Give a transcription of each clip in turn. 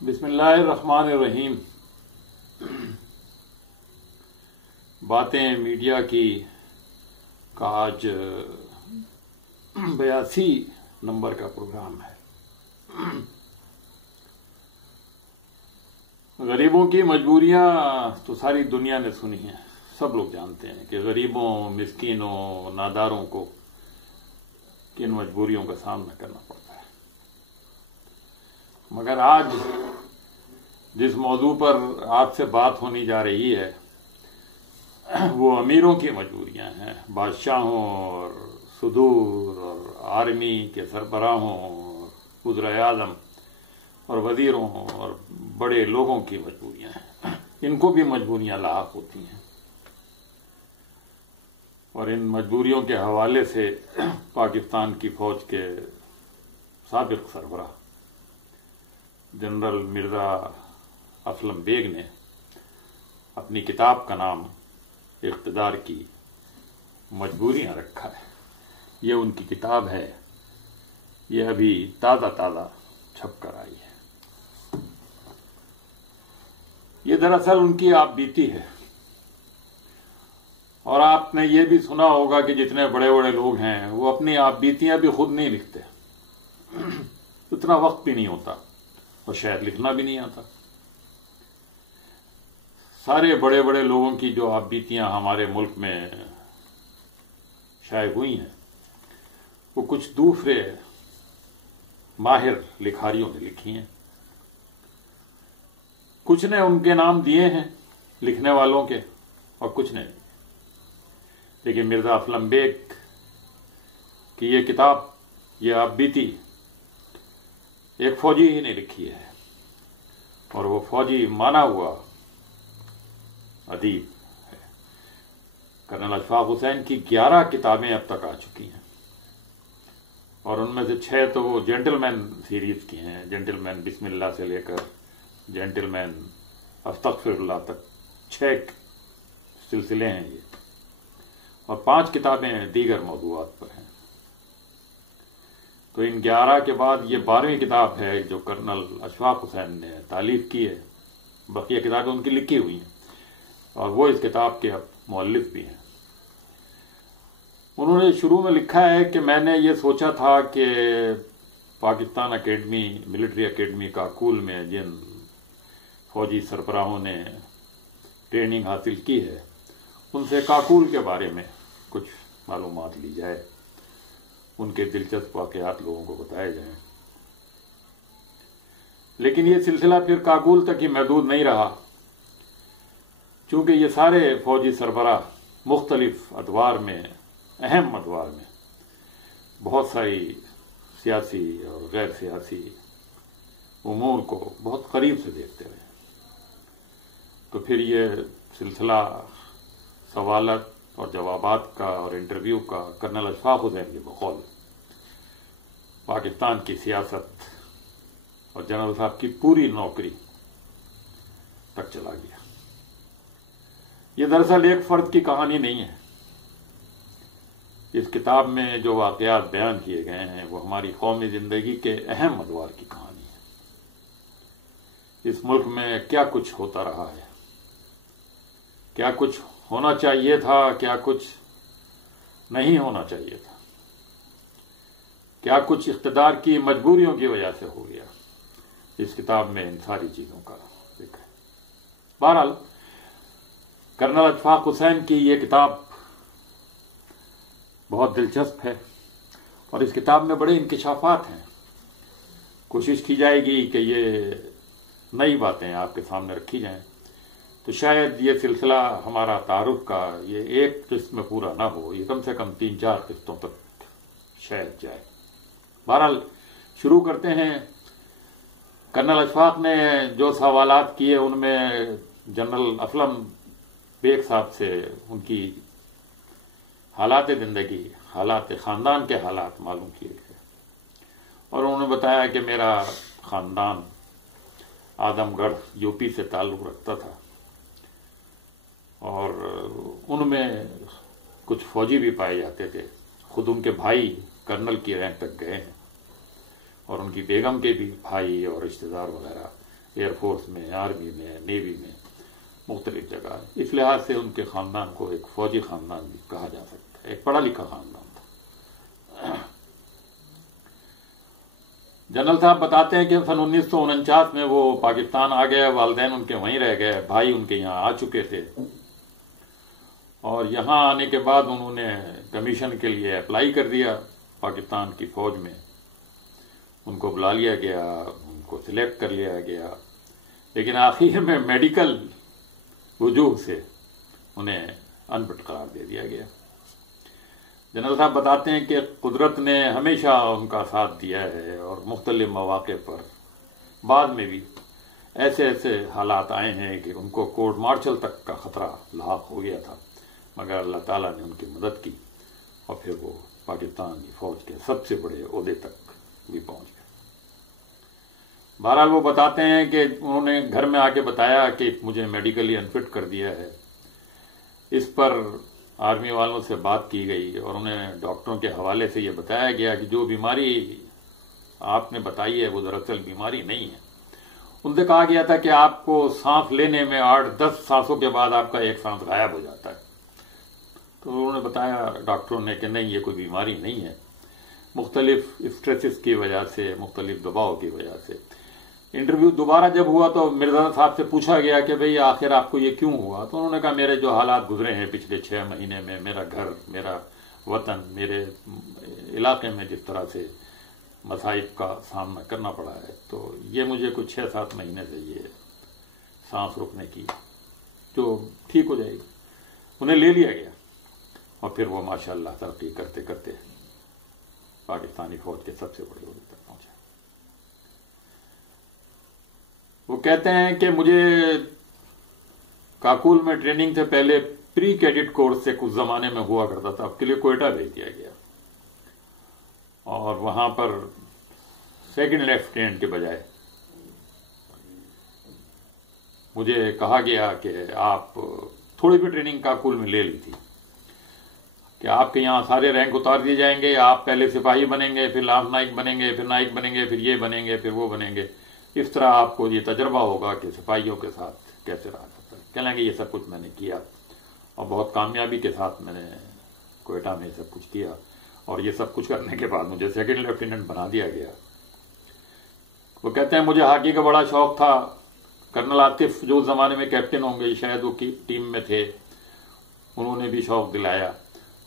بسم اللہ الرحمن الرحیم۔ باتیں میڈیا کی کا آج 82 نمبر کا پروگرام ہے۔ غریبوں کی مجبوریاں تو ساری دنیا نے سنی ہیں، سب لوگ جانتے ہیں کہ غریبوں، مسکینوں، ناداروں کو کن مجبوریوں کا سامنا کرنا پڑتا ہے۔ مگر آج جس موضوع پر آپ سے بات ہونی جا رہی ہے وہ امیروں کی مجبوریاں ہیں، بادشاہوں اور صدور اور آرمی کے سربراہوں اور وزرائے اعظم اور وزیروں اور بڑے لوگوں کی مجبوریاں ہیں۔ ان کو بھی مجبوریاں لاحق ہوتی ہیں، اور ان مجبوریوں کے حوالے سے پاکستان کی فوج کے سابق سربراہ جنرل مرزا اسلم بیگ نے اپنی کتاب کا نام اقتدار کی مجبوریاں رکھا ہے۔ یہ ان کی کتاب ہے، یہ ابھی تازہ چھپ کر آئی ہے۔ یہ دراصل ان کی آپ بیتی ہے، اور آپ نے یہ بھی سنا ہوگا کہ جتنے بڑے بڑے لوگ ہیں وہ اپنی آپ بیتیاں بھی خود نہیں لکھتے، اتنا وقت بھی نہیں ہوتا اور شاید لکھنا بھی نہیں آتا۔ سارے بڑے بڑے لوگوں کی جو آپ بیتیاں ہمارے ملک میں شائع ہوئی ہیں وہ کچھ دوسرے ماہر لکھاریوں نے لکھی ہیں، کچھ نے ان کے نام دیے ہیں لکھنے والوں کے اور کچھ نے، لیکن مرزا اسلم بیگ کی یہ کتاب، یہ آپ بیتی ایک فوجی ہی نے لکھی ہے، اور وہ فوجی مانا ہوا ادیب ہے۔ کرنل اشفاق حسین کی 11 کتابیں اب تک آ چکی ہیں، اور ان میں سے 6 تو وہ جینٹل مین سیریز کی ہیں، جینٹل مین بسم اللہ سے لے کر جینٹل مین استغفر اللہ تک 6 سلسلے ہیں یہ، اور 5 کتابیں دیگر موضوعات پر ہیں۔ تو ان 11 کے بعد یہ 12ویں کتاب ہے جو کرنل اشفاق حسین نے تالیف کی ہے، بقیہ کتابیں ان کی لکھی ہوئی ہیں، اور وہ اس کتاب کے اب مؤلف بھی ہیں۔ انہوں نے شروع میں لکھا ہے کہ میں نے یہ سوچا تھا کہ Pakistan academy, military academy Kakul میں جن فوجی سربراہوں نے ٹریننگ حاصل کی ہے ان سے کاکول کے بارے میں کچھ معلومات لی جائے، ان کے دلچسپ واقعات لوگوں کو بتائے جائیں۔ لیکن یہ سلسلہ پھر کاکول تک ہی محدود نہیں رہا، چونکہ یہ سارے فوجی سربراہ مختلف ادوار میں، اہم ادوار میں بہت ساری سیاسی اور غیر سیاسی امور کو بہت قریب سے دیکھتے رہے، تو پھر یہ سلسلہ سوالات اور جوابات کا اور انٹرویو کا کرنل اشفاق حسین کے بقول پاکستان کی سیاست اور جنرل صاحب کی پوری نوکری تک چلا گیا۔ یہ دراصل ایک فرد کی کہانی نہیں ہے، اس کتاب میں جو واقعات بیان کیے گئے ہیں وہ ہماری قومی زندگی کے اہم ادوار کی کہانی ہے۔ اس ملک میں کیا کچھ ہوتا رہا ہے، کیا کچھ ہونا چاہیے تھا، کیا کچھ نہیں ہونا چاہیے تھا، کیا کچھ اقتدار کی مجبوریوں کی وجہ سے ہو گیا، اس کتاب میں ان ساری چیزوں کا ذکر ہے۔ بہرحال کرنل اشفاق حسین کی یہ کتاب بہت دلچسپ ہے، اور اس کتاب میں بڑے انکشافات ہیں۔ کوشش کی جائے گی کہ یہ نئی باتیں آپ کے سامنے رکھی جائیں، تو شاید یہ سلسلہ ہمارا تعارف کا یہ ایک قسط میں پورا نہ ہو، یہ کم سے کم 3-4 قسطوں تک شاید جائے۔ بہرحال شروع کرتے ہیں۔ کرنل اشفاق نے جو سوالات کیے ان میں جنرل اسلم بیگ صاحب سے ان کی حالات زندگی، حالات خاندان کے حالات معلوم کیے گئے، اور انہوں نے بتایا کہ میرا خاندان اعظم گڑھ یو پی سے تعلق رکھتا تھا، اور ان میں کچھ فوجی بھی پائے جاتے تھے، خود ان کے بھائی کرنل کی رینک تک گئے ہیں، اور ان کی بیگم کے بھی بھائی اور رشتہ دار وغیرہ ایئر فورس میں، آرمی میں، نیوی میں، مختلف جگہ. اس لحاظ سے ان کے خاندان کو ایک فوجی خاندان بھی کہا جا سکتا ہے، ایک پڑھا لکھا خاندان تھا. جنرل صاحب بتاتے ہیں کہ سن 1949 میں وہ پاکستان آ گئے، والدین ان کے وہیں رہ گئے، بھائی ان کے یہاں آ چکے تھے، اور یہاں آنے کے بعد انہوں نے کمیشن کے لیے اپلائی کر دیا پاکستان کی فوج میں. ان کو بلا لیا گیا، ان کو سلیکٹ کر لیا گیا، لیکن آخر میں میڈیکل وجوہ سے انہیں ان فٹ قرار دے دیا گیا. جنرل صاحب بتاتے ہیں کہ قدرت نے ہمیشہ ان کا ساتھ دیا ہے، اور مختلف مواقع پر بعد میں بھی ایسے ایسے حالات آئے ہیں کہ ان کو کورٹ مارشل تک کا خطرہ لاحق ہو گیا تھا، مگر اللہ تعالیٰ نے ان کی مدد کی اور پھر وہ پاکستانی فوج کے سب سے بڑے عہدے تک بھی پہنچ گئے. بہرحال وہ بتاتے ہیں کہ انہوں نے گھر میں آ کے بتایا کہ مجھے میڈیکلی انفٹ کر دیا ہے. اس پر آرمی والوں سے بات کی گئی اور انہیں ڈاکٹروں کے حوالے سے یہ بتایا گیا کہ جو بیماری آپ نے بتائی ہے وہ دراصل بیماری نہیں ہے. ان سے کہا گیا تھا کہ آپ کو سانس لینے میں 8-10 سانسوں کے بعد آپ کا ایک سانس غائب ہو جاتا ہے. تو انہوں نے بتایا ڈاکٹروں نے کہ نہیں، یہ کوئی بیماری نہیں ہے، مختلف اسٹریسز کی وجہ سے، مختلف دباؤ کی وجہ سے. انٹرویو دوبارہ جب ہوا تو مرزا صاحب سے پوچھا گیا کہ بھئی آخر آپ کو یہ کیوں ہوا؟ تو انہوں نے کہا میرے جو حالات گزرے ہیں پچھلے 6 مہینے میں، میرا گھر، میرا وطن، میرے علاقے میں جس طرح سے مصائب کا سامنا کرنا پڑا ہے، تو یہ مجھے کچھ 6-7 مہینے سے یہ سانس رکنے کی جو ٹھیک ہو جائے گی. انہیں لے لیا گیا اور پھر وہ ماشاءاللہ ترقی کرتے کرتے پاکستانی فوج کے سب سے بڑے عہدے تک پہنچے. وہ کہتے ہیں کہ مجھے کاکول میں ٹریننگ سے پہلے پری کیڈٹ کورس سے کچھ زمانے میں ہوا کرتا تھا، اب کے لیے کوئٹہ بھیج دیا گیا، اور وہاں پر سیکنڈ لیفٹیننٹ کے بجائے مجھے کہا گیا کہ آپ تھوڑی بھی ٹریننگ کاکول میں لے لی تھی کہ آپ کے یہاں سارے رینک اتار دیے جائیں گے، آپ پہلے سپاہی بنیں گے، پھر لانس نائک بنیں گے، پھر نائک بنیں گے، پھر یہ بنیں گے، پھر وہ بنیں گے. اس طرح آپ کو یہ تجربہ ہوگا کہ سپاہیوں کے ساتھ کیسے رہا جاتا ہے. کہنے لگے یہ سب کچھ میں نے کیا اور بہت کامیابی کے ساتھ میں نے کوئٹہ میں سب کچھ کیا، اور یہ سب کچھ کرنے کے بعد مجھے سیکنڈ لیفٹیننٹ بنا دیا گیا. وہ کہتے ہیں مجھے ہاکی کا بڑا شوق تھا. کرنل عاطف جو اس زمانے میں کیپٹن ہوں گے، شاید وہ کی ٹیم میں تھے، انہوں نے بھی شوق دلایا،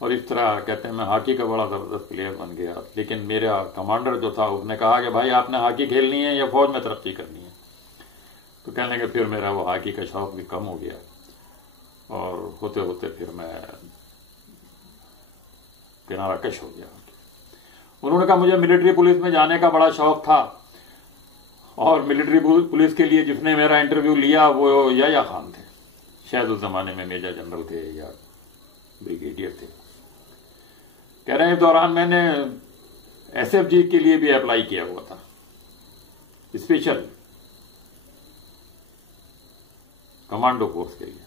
اور اس طرح کہتے ہیں میں ہاکی کا بڑا زبردست پلیئر بن گیا. لیکن میرا کمانڈر جو تھا اس نے کہا کہ بھائی آپ نے ہاکی کھیلنی ہے یا فوج میں ترقی کرنی ہے؟ تو کہنے لگے پھر میرا وہ ہاکی کا شوق بھی کم ہو گیا، اور ہوتے ہوتے پھر میں کنارہ کش ہو گیا. انہوں نے کہا مجھے ملٹری پولیس میں جانے کا بڑا شوق تھا، اور ملٹری پولیس کے لیے جس نے میرا انٹرویو لیا وہ یحییٰ خان تھے، شاید اس زمانے میں میجر جنرل تھے یا بریگیڈیئر تھے. کہہ رہے ہیں اس دوران میں نے ایس ایف جی کے لیے بھی اپلائی کیا ہوا تھا، اسپیشل کمانڈو فورس کے لیے.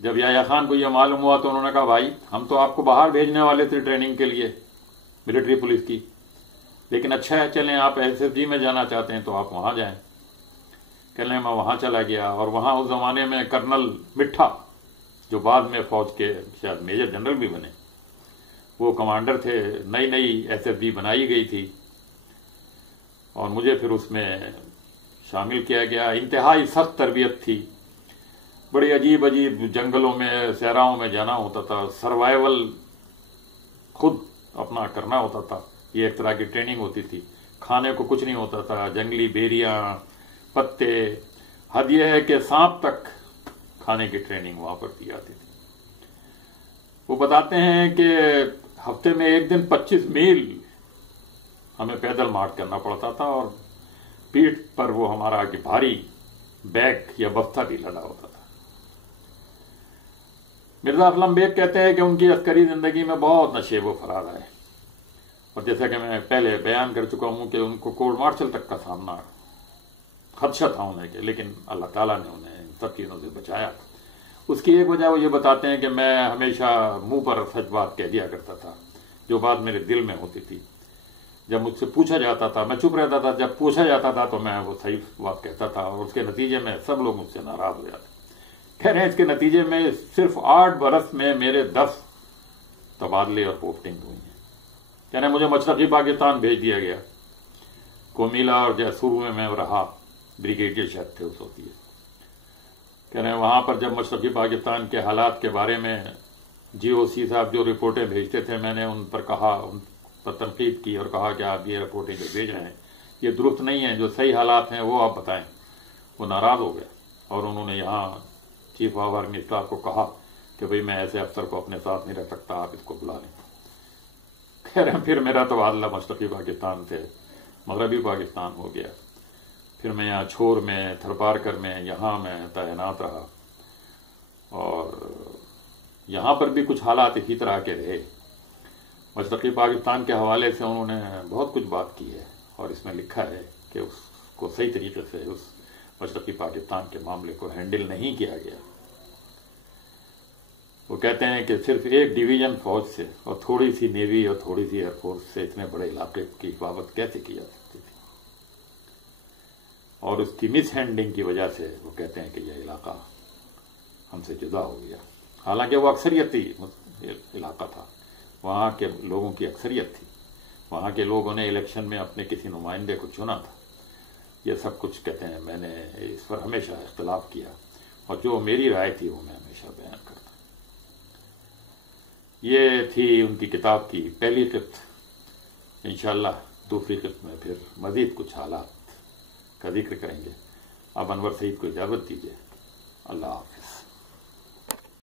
جب یحییٰ خان کو یہ معلوم ہوا تو انہوں نے کہا بھائی ہم تو آپ کو باہر بھیجنے والے تھے ٹریننگ کے لیے ملٹری پولیس کی، لیکن اچھا ہے چلیں آپ ایس ایف جی میں جانا چاہتے ہیں تو آپ وہاں جائیں. کہنے میں وہاں چلا گیا، اور وہاں اس زمانے میں کرنل مٹھا جو بعد میں فوج کے شاید میجر جنرل بھی بنے، وہ کمانڈر تھے. نئی ایس ایف جی بنائی گئی تھی اور مجھے پھر اس میں شامل کیا گیا. انتہائی سخت تربیت تھی، بڑی عجیب جنگلوں میں صحراؤں میں جانا ہوتا تھا، سروائیول خود اپنا کرنا ہوتا تھا. یہ ایک طرح کی ٹریننگ ہوتی تھی. کھانے کو کچھ نہیں ہوتا تھا، جنگلی بیریاں، پتے، حد یہ ہے کہ سانپ تک کھانے کی ٹریننگ وہاں پر دی جاتی تھی. وہ بتاتے ہیں کہ ہفتے میں ایک دن 25 میل ہمیں پیدل مارچ کرنا پڑتا تھا، اور پیٹھ پر وہ ہمارا بھاری بیگ یا بستہ بھی لدا ہوتا تھا. مرزا اسلم بیگ کہتے ہیں کہ ان کی عسکری زندگی میں بہت نشیب و فراز آئے، اور جیسا کہ میں پہلے بیان کر چکا ہوں کہ ان کو کورٹ مارشل تک کا سامنا خدشہ تھا انہیں کہ، لیکن اللہ تعالیٰ نے انہیں ان سب چیزوں سے بچایا. اس کی ایک وجہ وہ یہ بتاتے ہیں کہ میں ہمیشہ منہ پر سچ بات کہہ دیا کرتا تھا جو بات میرے دل میں ہوتی تھی. جب مجھ سے پوچھا جاتا تھا میں چپ رہتا تھا، جب پوچھا جاتا تھا تو میں وہ صحیح بات کہتا تھا، اور اس کے نتیجے میں سب لوگ مجھ سے ناراض ہو جاتے۔ کہہ رہے ہیں اس کے نتیجے میں صرف 8 برس میں میرے 10 تبادلے اور پوسٹنگ ہوئی ہیں۔ کہہ رہے ہیں مجھے مشرقی پاکستان بھیج دیا گیا، کومیلا اور جیسور میں رہا، بریگیڈیئر شہر تھے اس وقت۔ کہہ رہے ہیں وہاں پر جب مشرقی پاکستان کے حالات کے بارے میں جی او سی صاحب جو رپورٹیں بھیجتے تھے، میں نے ان پر کہا، ان پر تنقید کی اور کہا کہ آپ یہ رپورٹیں جو بھیج رہے ہیں یہ درست نہیں ہیں، جو صحیح حالات ہیں وہ آپ بتائیں۔ وہ ناراض ہو گئے اور انہوں نے یہاں چیف آف آرمی اسٹاف کو کہا کہ بھئی میں ایسے افسر کو اپنے ساتھ نہیں رکھ سکتا، آپ اس کو بلا لیں۔ کہہ رہے ہیں پھر میرا تبادلہ مشرقی پاکستان سے مغربی پاکستان ہو گیا، پھر میں یہاں چھور میں، تھرپارکر میں، یہاں میں تعینات رہا، اور یہاں پر بھی کچھ حالات اسی طرح کے رہے۔ مشرقی پاکستان کے حوالے سے انہوں نے بہت کچھ بات کی ہے، اور اس میں لکھا ہے کہ اس کو صحیح طریقے سے اس مشرقی پاکستان کے معاملے کو ہینڈل نہیں کیا گیا۔ وہ کہتے ہیں کہ صرف ایک ڈویژن فوج سے اور تھوڑی سی نیوی اور تھوڑی سی ایئر فورس سے اتنے بڑے علاقے کی حفاظت کیسے کی جا سکتی تھی، اور اس کی مس ہینڈلنگ کی وجہ سے وہ کہتے ہیں کہ یہ علاقہ ہم سے جدا ہو گیا۔ حالانکہ وہ اکثریتی علاقہ تھا، وہاں کے لوگوں کی اکثریت تھی، وہاں کے لوگوں نے الیکشن میں اپنے کسی نمائندے کو چنا تھا۔ یہ سب کچھ کہتے ہیں میں نے اس پر ہمیشہ اختلاف کیا، اور جو میری رائے تھی وہ میں ہمیشہ بیان کرتا۔ یہ تھی ان کی کتاب کی پہلی قسط۔ انشاءاللہ دوسری قسط میں پھر مزید کچھ حالات کا ذکر کریں گے۔ اب انور سعید کو اجازت دیجیے، اللہ حافظ۔